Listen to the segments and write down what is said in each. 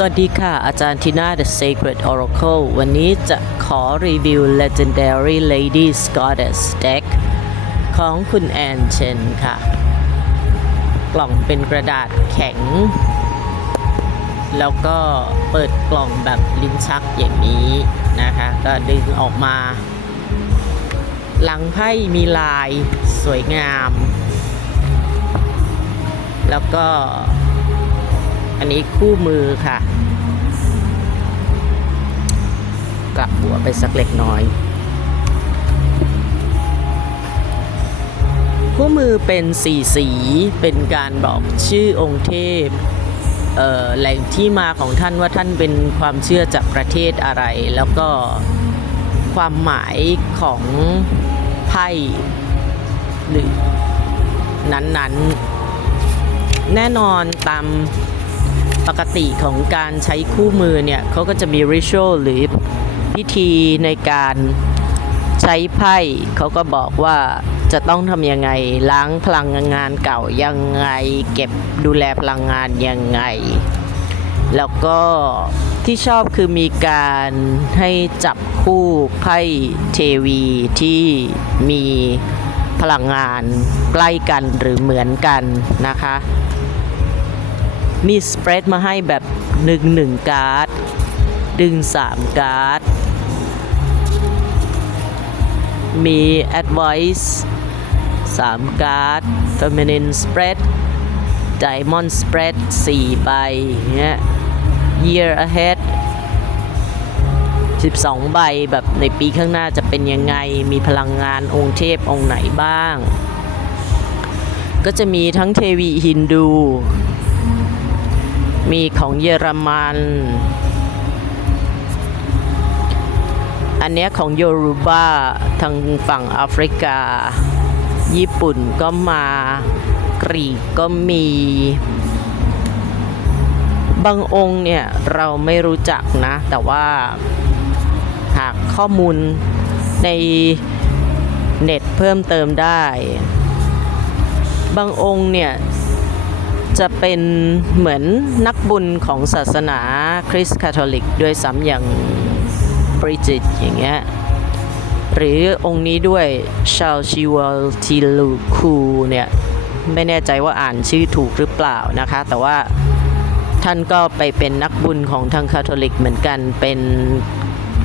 สวัสดีค่ะ อาจารย์ทีน่า The Sacred Oracle วันนี้จะขอรีวิว Legendary Lady Goddess Deck ของคุณแอนเชนค่ะ กล่องเป็นกระดาษแข็ง แล้วก็เปิดกล่องแบบลิ้นชักอย่างนี้นะคะ ก็ดึงออกมา หลังไพ่มีลายสวยงาม แล้วก็ อันนี้คู่มือค่ะกลับหัวไปสักเล็กน้อย คู่มือเป็นสีสีเป็นการบอกชื่อองค์เทพเแหล่งที่มาของท่านว่าท่านเป็นความเชื่อจากประเทศอะไร แล้วก็ความหมายของไพ่หรือนั้นๆ แน่นอนตาม ปกติของการใช้คู่มือเนี่ยเขาก็จะมีริช a l หรือพิธีในการใช้ไพ่เขาก็บอกว่าจะต้องทำยังไงล้างพลังงานเก่ายังไง เก็บดูแลพลังงานยังไง แล้วก็ที่ชอบคือมีการให้จับคู่ไพ่เทวีที่มีพลังงานใกล้กันหรือเหมือนกันนะคะ มีสเปรดมาให้แบบหนึ่งหนึ่งการ์ด ดึงสามการ์ด มี advice สามการ์ด feminine spread diamond spread สี่ใบเงี้ย year ahead 12 ใบแบบในปีข้างหน้าจะเป็นยังไง มีพลังงานองค์เทพองค์ไหนบ้าง ก็จะมีทั้งเทวีฮินดู มีของเยอรมัน อันเนี้ยของโยรูบาทางฝั่งแอฟริกา ญี่ปุ่นก็มากรีกก็มี บางองค์เนี่ย เราไม่รู้จักนะ แต่ว่าหากข้อมูลในเน็ตเพิ่มเติมได้ บางองค์เนี่ย จะเป็นเหมือนนักบุญของศาสนาคริสต์คาทอลิกด้วยซ้ำอย่างบริจิตอย่างเงี้ยหรือองค์นี้ด้วยชาลชิวลทิลูคูเนี่ย ไม่แน่ใจว่าอ่านชื่อถูกหรือเปล่านะคะ แต่ว่าท่านก็ไปเป็นนักบุญของทางคาทอลิกเหมือนกันเป็น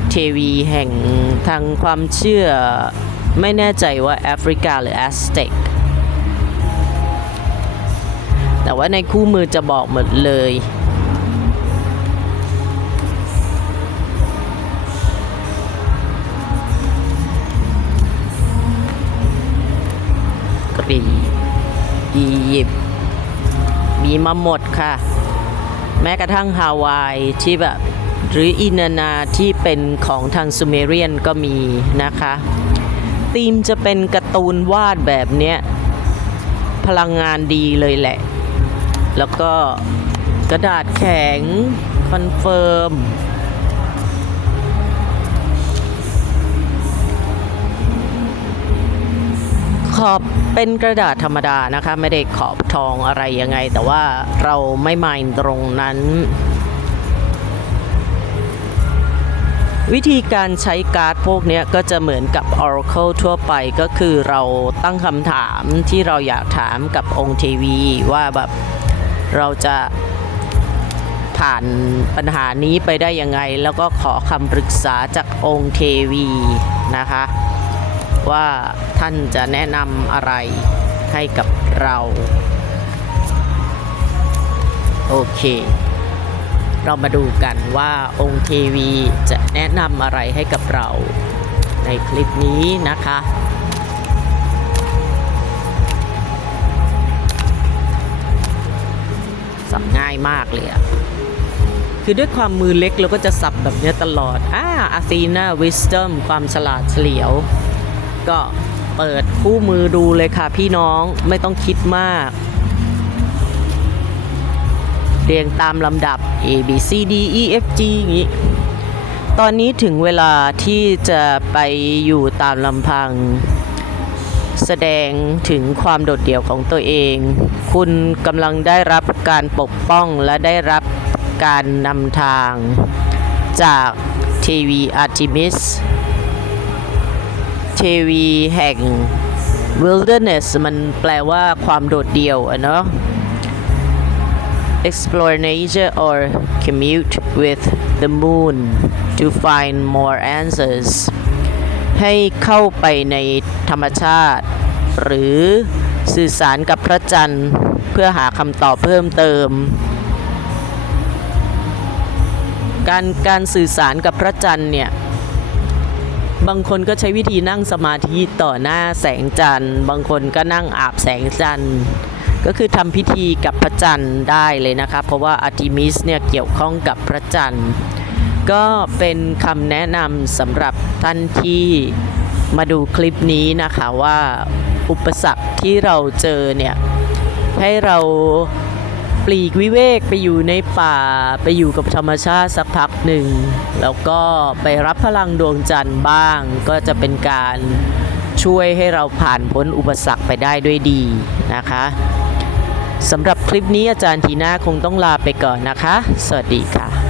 เทวีแห่งทางความเชื่อ ไม่แน่ใจว่าแอฟริกาหรือแอสเต็ก แต่ว่าในคู่มือจะบอกหมดเลยกรีอียิปต์มีมาหมดค่ะ แม้กระทั่งฮาวายที่แบบหรืออินานาที่เป็นของทางซูเมเรียนก็มีนะคะธีมจะเป็นการ์ตูนวาดแบบเนี้ย พลังงานดีเลยแหละ แล้วก็กระดาษแข็ง คอนเฟิร์ม ขอบเป็นกระดาษธรรมดานะคะ ไม่ได้ขอบทองอะไรยังไง แต่ว่าเราไม่มายตรงนั้น วิธีการใช้การ์ดพวกนี้ก็จะเหมือนกับ Oracle ทั่วไปก็คือเราตั้งคำถามที่เราอยากถามกับองค์เทวีว่าแบบ เราจะผ่านปัญหานี้ไปได้ยังไง แล้วก็ขอคำปรึกษาจากองค์เทวีนะคะ ว่าท่านจะแนะนำอะไรให้กับเรา โอเค เรามาดูกันว่าองค์เทวีจะแนะนำอะไรให้กับเราในคลิปนี้นะคะ สับง่ายมากเลยอะคือด้วยความมือเล็กเราก็จะสับแบบนี้ตลอดอ่าอาซีนาวิส d o m ความฉลาดเฉลียว ก็เปิดคู่มือดูเลยค่ะพี่น้องไม่ต้องคิดมาก เรียงตามลำดับ A B C D E F G อย่างนี้ ตอนนี้ถึงเวลาที่จะไปอยู่ตามลำพัง แสดงถึงความโดดเดี่ยวของตัวเอง คุณกำลังได้รับการปกป้องและได้รับการนำทาง จากเทวีอาร์ติมิสเทวีแห่ง wilderness มันแปลว่าความโดดเดี่ยวอะเนาะ explore nature or commute with the moon to find more answers ให้เข้าไปในธรรมชาติ หรือสื่อสารกับพระจันทร์เพื่อหาคำตอบเพิ่มเติม การการสื่อสารกับพระจันทร์เนี่ยบางคนก็ใช้วิธีนั่งสมาธิต่อหน้าแสงจันทร์ บางคนก็นั่งอาบแสงจันทร์ ก็คือทำพิธีกับพระจันทร์ได้เลยนะคะเพราะว่าอาร์ติมิสเนี่ยเกี่ยวข้องกับพระจันทร์ ก็เป็นคำแนะนำสำหรับท่านที่มาดูคลิปนี้นะคะว่าอุปสรรคที่เราเจอเนี่ยให้เราปลีกวิเวกไปอยู่ในป่าไปอยู่กับธรรมชาติสักพักหนึ่ง แล้วก็ไปรับพลังดวงจันทร์บ้าง ก็จะเป็นการช่วยให้เราผ่านพ้นอุปสรรคไปได้ด้วยดีนะคะสำหรับคลิปนี้อาจารย์ทีน่าคงต้องลาไปก่อนนะคะ สวัสดีค่ะ